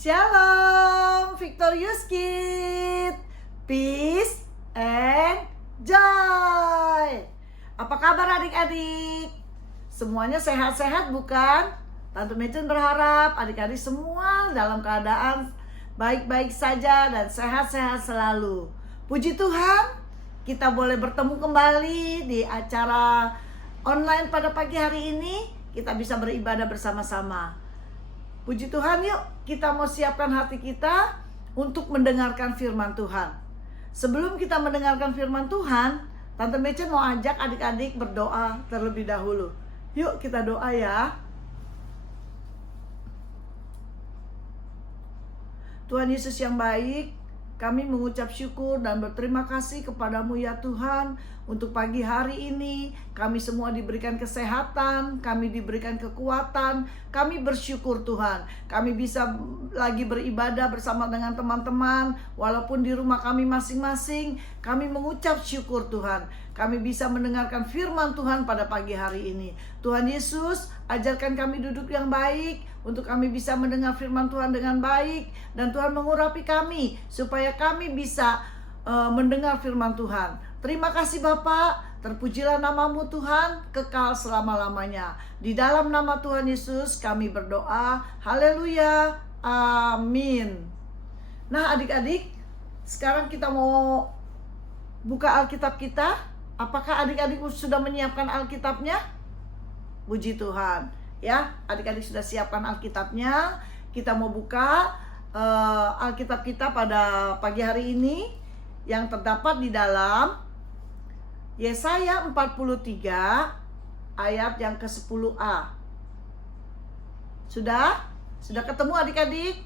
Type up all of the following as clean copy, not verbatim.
Shalom, Victorious Kid, peace and joy. Apa kabar adik-adik? Semuanya sehat-sehat bukan? Tante Mecen berharap adik-adik semua dalam keadaan baik-baik saja dan sehat-sehat selalu. Puji Tuhan, kita boleh bertemu kembali di acara online pada pagi hari ini. Kita bisa beribadah bersama-sama. Puji Tuhan, yuk kita mau siapkan hati kita untuk mendengarkan firman Tuhan. Sebelum kita mendengarkan firman Tuhan, Tante Mecen mau ajak adik-adik berdoa terlebih dahulu. Yuk kita doa ya. Tuhan Yesus yang baik, kami mengucap syukur dan berterima kasih kepadamu ya Tuhan. Untuk pagi hari ini kami semua diberikan kesehatan, kami diberikan kekuatan. Kami bersyukur Tuhan, kami bisa lagi beribadah bersama dengan teman-teman. Walaupun di rumah kami masing-masing, kami mengucap syukur Tuhan. Kami bisa mendengarkan firman Tuhan pada pagi hari ini. Tuhan Yesus, ajarkan kami duduk yang baik, untuk kami bisa mendengar firman Tuhan dengan baik. Dan Tuhan mengurapi kami, supaya kami bisa mendengar firman Tuhan. Terima kasih Bapak, terpujilah namamu Tuhan, kekal selama-lamanya. Di dalam nama Tuhan Yesus kami berdoa, haleluya, amin. Nah adik-adik, sekarang kita mau buka Alkitab kita. Apakah adik-adik sudah menyiapkan Alkitabnya? Puji Tuhan. Ya, adik-adik sudah siapkan Alkitabnya. Kita mau buka Alkitab kita pada pagi hari ini, yang terdapat di dalam Yesaya 43 ayat yang ke-10a. Sudah? Sudah ketemu adik-adik?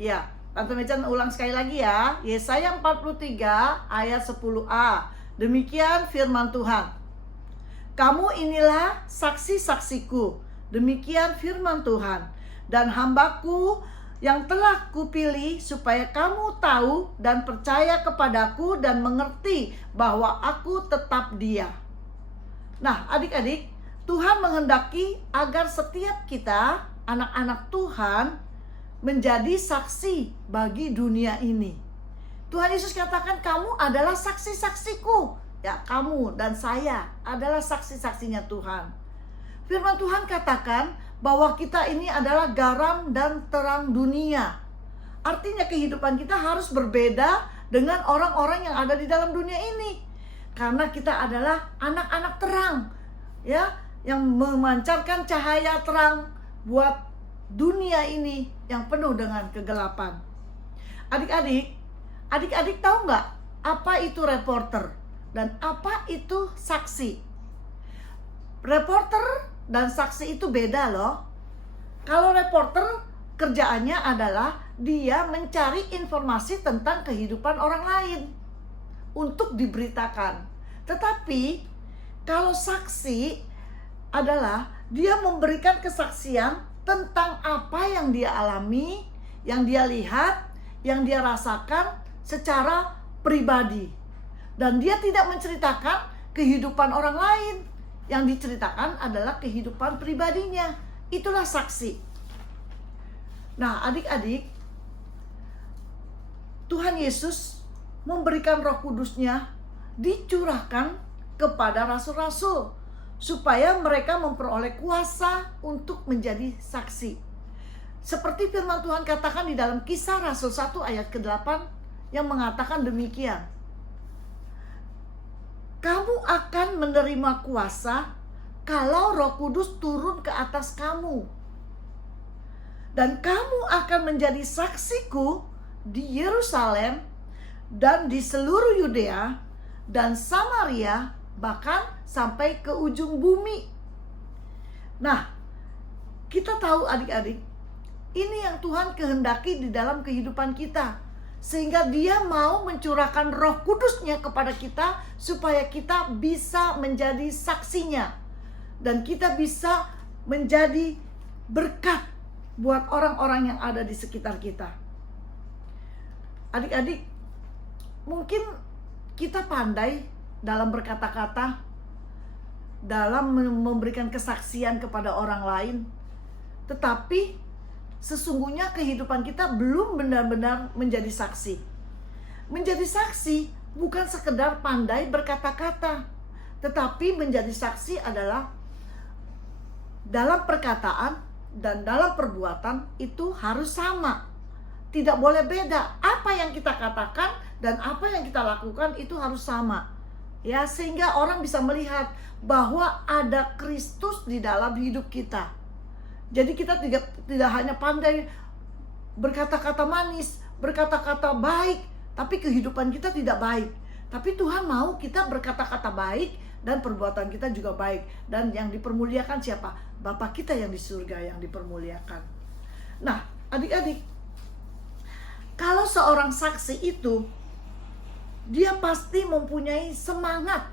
Ya, Tante Mecen ulang sekali lagi ya. Yesaya 43 ayat 10a. Demikian firman Tuhan. Kamu inilah saksi-saksiku. Demikian firman Tuhan. Dan hambaku yang telah kupilih supaya kamu tahu dan percaya kepadaku dan mengerti bahwa aku tetap Dia. Nah, adik-adik, Tuhan menghendaki agar setiap kita, anak-anak Tuhan, menjadi saksi bagi dunia ini. Tuhan Yesus katakan, kamu adalah saksi-saksiku. Ya, kamu dan saya adalah saksi-saksinya Tuhan. Firman Tuhan katakan bahwa kita ini adalah garam dan terang dunia. Artinya kehidupan kita harus berbeda dengan orang-orang yang ada di dalam dunia ini. Karena kita adalah anak-anak terang, ya, yang memancarkan cahaya terang buat dunia ini yang penuh dengan kegelapan. Adik-adik tahu nggak apa itu reporter dan apa itu saksi? Reporter dan saksi itu beda loh. Kalau reporter kerjaannya adalah dia mencari informasi tentang kehidupan orang lain untuk diberitakan. Tetapi kalau saksi adalah dia memberikan kesaksian tentang apa yang dia alami, yang dia lihat, yang dia rasakan secara pribadi. Dan dia tidak menceritakan kehidupan orang lain. Yang diceritakan adalah kehidupan pribadinya. Itulah saksi. Nah adik-adik, Tuhan Yesus memberikan Roh Kudus-Nya, dicurahkan kepada rasul-rasul supaya mereka memperoleh kuasa untuk menjadi saksi. Seperti firman Tuhan katakan di dalam Kisah Rasul 1 ayat ke-8 yang mengatakan demikian. Kamu akan menerima kuasa kalau Roh Kudus turun ke atas kamu. Dan kamu akan menjadi saksiku di Yerusalem dan di seluruh Yudea dan Samaria, bahkan sampai ke ujung bumi. Nah, kita tahu adik-adik, ini yang Tuhan kehendaki di dalam kehidupan kita. Sehingga Dia mau mencurahkan Roh Kudus-Nya kepada kita supaya kita bisa menjadi saksinya. Dan kita bisa menjadi berkat buat orang-orang yang ada di sekitar kita. Adik-adik, mungkin kita pandai dalam berkata-kata, dalam memberikan kesaksian kepada orang lain. Tetapi sesungguhnya kehidupan kita belum benar-benar menjadi saksi. Menjadi saksi bukan sekedar pandai berkata-kata, tetapi menjadi saksi adalah dalam perkataan dan dalam perbuatan itu harus sama. Tidak boleh beda. Apa yang kita katakan dan apa yang kita lakukan itu harus sama. Ya, sehingga orang bisa melihat bahwa ada Kristus di dalam hidup kita. Jadi kita tidak hanya pandai berkata-kata manis, berkata-kata baik, tapi kehidupan kita tidak baik. Tapi Tuhan mau kita berkata-kata baik dan perbuatan kita juga baik. Dan yang dipermuliakan siapa? Bapa kita yang di surga yang dipermuliakan. Nah, adik-adik, kalau seorang saksi itu, dia pasti mempunyai semangat.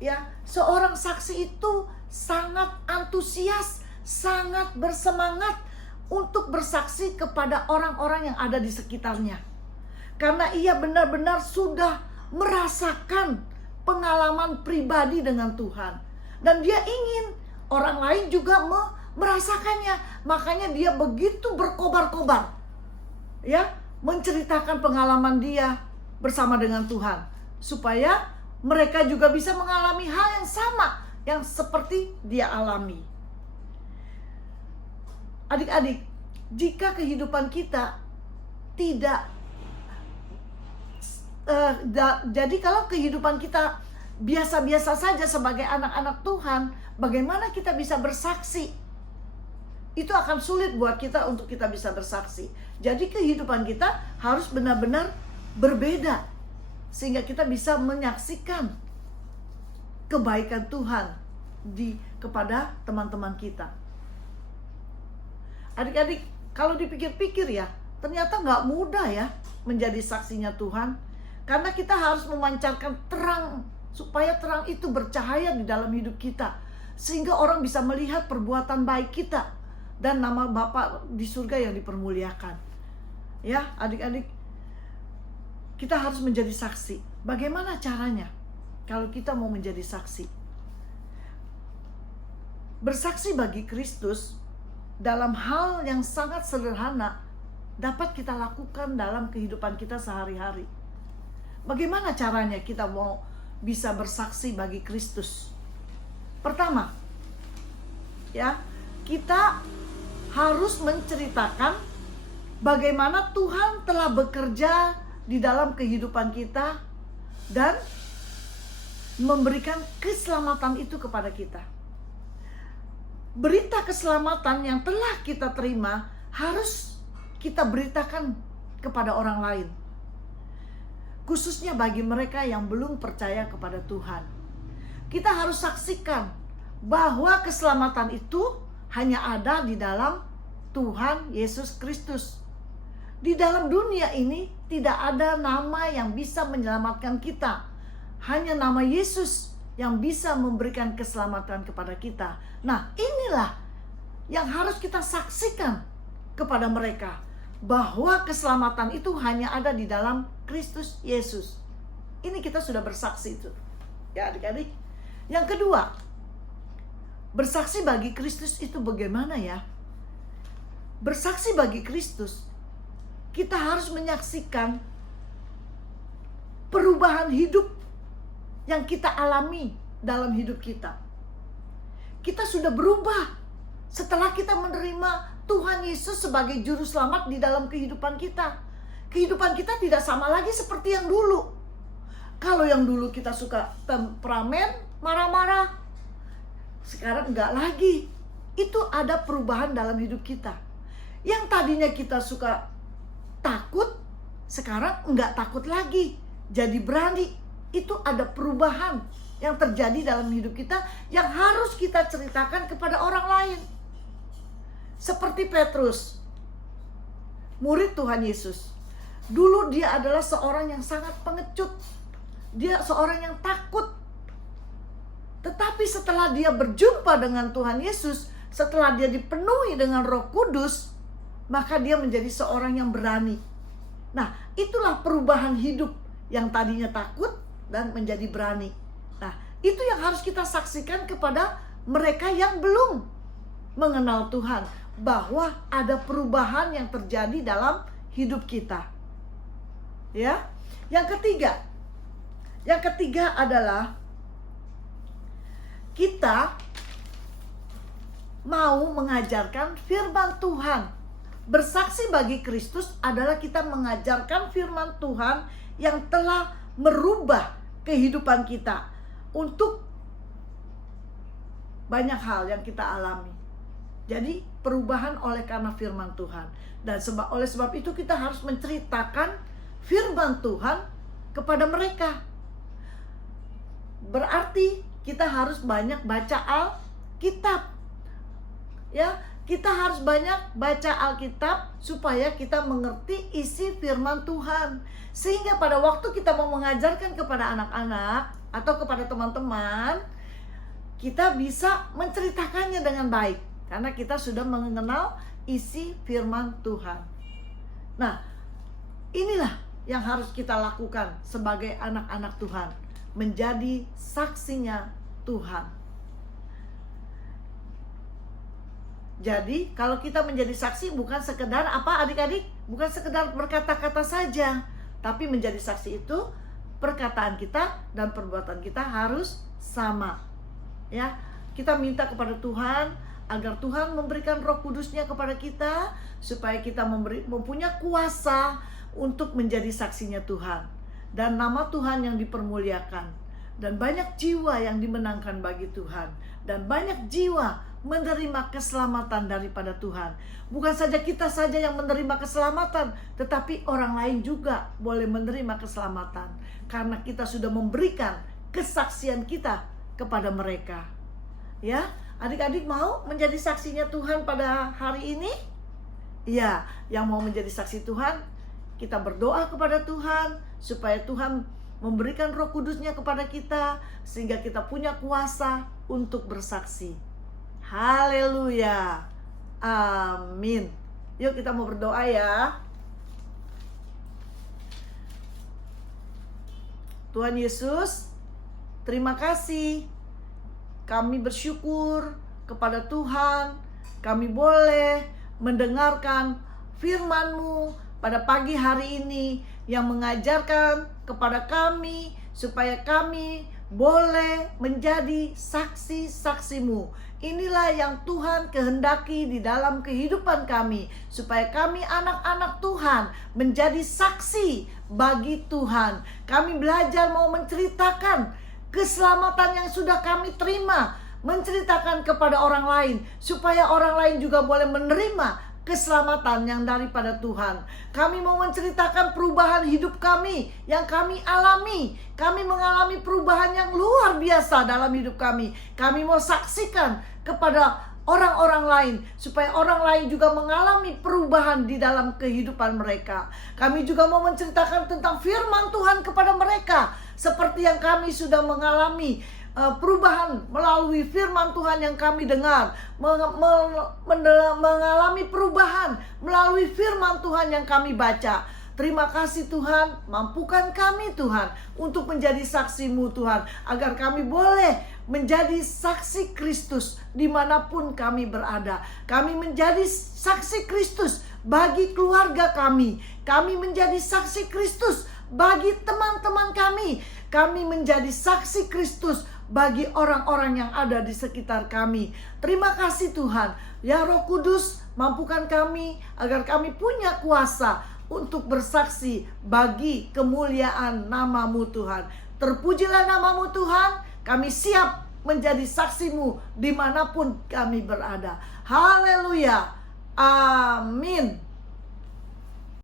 Ya, seorang saksi itu sangat antusias, sangat bersemangat untuk bersaksi kepada orang-orang yang ada di sekitarnya. Karena ia benar-benar sudah merasakan pengalaman pribadi dengan Tuhan. Dan dia ingin orang lain juga merasakannya. Makanya dia begitu berkobar-kobar, ya, menceritakan pengalaman dia bersama dengan Tuhan, supaya mereka juga bisa mengalami hal yang sama yang seperti dia alami. Adik-adik, jika kehidupan kita tidak jadi kalau kehidupan kita biasa-biasa saja sebagai anak-anak Tuhan, bagaimana kita bisa bersaksi? Itu akan sulit buat kita untuk kita bisa bersaksi. Jadi kehidupan kita harus benar-benar berbeda, sehingga kita bisa menyaksikan kebaikan Tuhan kepada teman-teman kita. Adik-adik, kalau dipikir-pikir ya, ternyata nggak mudah ya menjadi saksinya Tuhan. Karena kita harus memancarkan terang, supaya terang itu bercahaya di dalam hidup kita, sehingga orang bisa melihat perbuatan baik kita dan nama Bapa di surga yang dipermuliakan. Ya, adik-adik, kita harus menjadi saksi. Bagaimana caranya kalau kita mau menjadi saksi? Bersaksi bagi Kristus dalam hal yang sangat sederhana dapat kita lakukan dalam kehidupan kita sehari-hari. Bagaimana caranya kita mau bisa bersaksi bagi Kristus? Pertama, ya, kita harus menceritakan bagaimana Tuhan telah bekerja di dalam kehidupan kita dan memberikan keselamatan itu kepada kita. Berita keselamatan yang telah kita terima harus kita beritakan kepada orang lain, khususnya bagi mereka yang belum percaya kepada Tuhan. Kita harus saksikan bahwa keselamatan itu hanya ada di dalam Tuhan Yesus Kristus. Di dalam dunia ini tidak ada nama yang bisa menyelamatkan kita. Hanya nama Yesus yang bisa memberikan keselamatan kepada kita. Nah, inilah yang harus kita saksikan kepada mereka, bahwa keselamatan itu hanya ada di dalam Kristus Yesus. Ini kita sudah bersaksi itu, ya adik-adik. Yang kedua, bersaksi bagi Kristus itu bagaimana ya? Bersaksi bagi Kristus, kita harus menyaksikan perubahan hidup yang kita alami dalam hidup kita. Kita sudah berubah setelah kita menerima Tuhan Yesus sebagai juru selamat di dalam kehidupan kita. Kehidupan kita tidak sama lagi seperti yang dulu. Kalau yang dulu kita suka temperamen, marah-marah, sekarang enggak lagi. Itu ada perubahan dalam hidup kita. Yang tadinya kita suka takut, sekarang enggak takut lagi, jadi berani. Itu ada perubahan yang terjadi dalam hidup kita yang harus kita ceritakan kepada orang lain. Seperti Petrus, murid Tuhan Yesus. Dulu dia adalah seorang yang sangat pengecut. Dia seorang yang takut. Tetapi setelah dia berjumpa dengan Tuhan Yesus, setelah dia dipenuhi dengan Roh Kudus, maka dia menjadi seorang yang berani. Nah, itulah perubahan hidup yang tadinya takut dan menjadi berani. Nah, itu yang harus kita saksikan kepada mereka yang belum mengenal Tuhan. bahwa ada perubahan yang terjadi dalam hidup kita. Ya. Yang ketiga adalah kita mau mengajarkan firman Tuhan. Bersaksi bagi Kristus adalah kita mengajarkan firman Tuhan yang telah merubah kehidupan kita untuk banyak hal yang kita alami. Jadi perubahan oleh karena firman Tuhan. Dan oleh sebab itu kita harus menceritakan firman Tuhan kepada mereka. Berarti kita harus banyak baca Alkitab. Ya, kita harus banyak baca Alkitab supaya kita mengerti isi firman Tuhan. Sehingga pada waktu kita mau mengajarkan kepada anak-anak atau kepada teman-teman, kita bisa menceritakannya dengan baik karena kita sudah mengenal isi firman Tuhan. Nah, inilah yang harus kita lakukan sebagai anak-anak Tuhan, menjadi saksinya Tuhan. Jadi kalau kita menjadi saksi bukan sekedar apa adik-adik? Bukan sekedar berkata-kata saja, tapi menjadi saksi itu perkataan kita dan perbuatan kita harus sama. Ya, kita minta kepada Tuhan agar Tuhan memberikan Roh Kudus-Nya kepada kita supaya kita mempunyai kuasa untuk menjadi saksinya Tuhan dan nama Tuhan yang dipermuliakan dan banyak jiwa yang dimenangkan bagi Tuhan dan banyak jiwa menerima keselamatan daripada Tuhan. Bukan saja kita saja yang menerima keselamatan, tetapi orang lain juga boleh menerima keselamatan karena kita sudah memberikan kesaksian kita kepada mereka. Ya, adik-adik mau menjadi saksinya Tuhan pada hari ini? Ya, yang mau menjadi saksi Tuhan, kita berdoa kepada Tuhan supaya Tuhan memberikan Roh Kudus-Nya kepada kita sehingga kita punya kuasa untuk bersaksi. Haleluya. Amin. Yuk kita mau berdoa ya. Tuhan Yesus, terima kasih. Kami bersyukur kepada Tuhan. Kami boleh mendengarkan firman-Mu pada pagi hari ini yang mengajarkan kepada kami supaya kami boleh menjadi saksi-saksi-Mu. Inilah yang Tuhan kehendaki di dalam kehidupan kami, supaya kami anak-anak Tuhan menjadi saksi bagi Tuhan. Kami belajar mau menceritakan keselamatan yang sudah kami terima, menceritakan kepada orang lain, supaya orang lain juga boleh menerima keselamatan yang daripada Tuhan. Kami mau menceritakan perubahan hidup kami yang kami alami. Kami mengalami perubahan yang luar biasa dalam hidup kami. Kami mau saksikan kepada orang-orang lain supaya orang lain juga mengalami perubahan di dalam kehidupan mereka. Kami juga mau menceritakan tentang firman Tuhan kepada mereka seperti yang kami sudah mengalami perubahan melalui firman Tuhan yang kami dengar, mengalami perubahan melalui firman Tuhan yang kami baca. Terima kasih Tuhan, mampukan kami Tuhan untuk menjadi saksi-Mu Tuhan, agar kami boleh menjadi saksi Kristus dimanapun kami berada. Kami menjadi saksi Kristus bagi keluarga kami. Kami menjadi saksi Kristus bagi teman-teman kami. Kami menjadi saksi Kristus bagi orang-orang yang ada di sekitar kami. Terima kasih Tuhan. Ya Roh Kudus, mampukan kami agar kami punya kuasa untuk bersaksi bagi kemuliaan nama-Mu Tuhan. Terpujilah nama-Mu Tuhan. Kami siap menjadi saksi-Mu dimanapun kami berada. Haleluya. Amin.